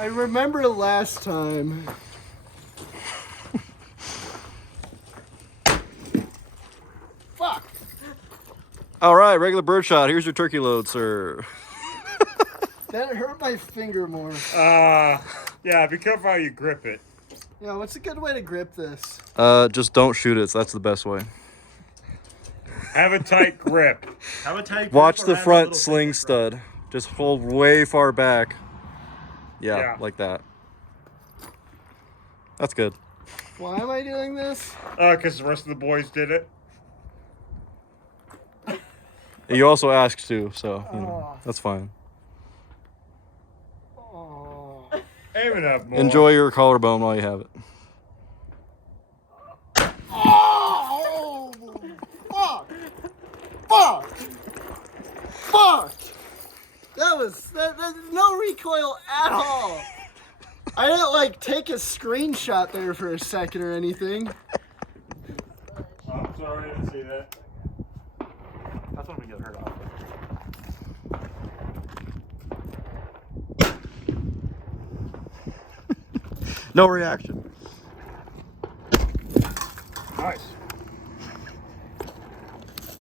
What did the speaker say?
I remember last time. Fuck. All right, regular birdshot. Here's your turkey load, sir. That hurt my finger more. Yeah, be careful how you grip it. Yeah, what's a good way to grip this? Just don't shoot it. That's the best way. Have a tight grip. Have a tight grip Watch the around front little sling finger stud. Just hold way far back. Yeah, Yeah. like that. That's good. Why am I doing this? Because the rest of the boys did it. You also asked to, so you know, Oh. that's fine. Oh. Aim it up more. Enjoy your collarbone while you have it. Oh! Fuck! Fuck! Fuck! That's no recoil at all. I didn't like take a screenshot there for a second or anything. Oh, I'm sorry, I didn't see that. That's when we get hurt off. No reaction. Nice.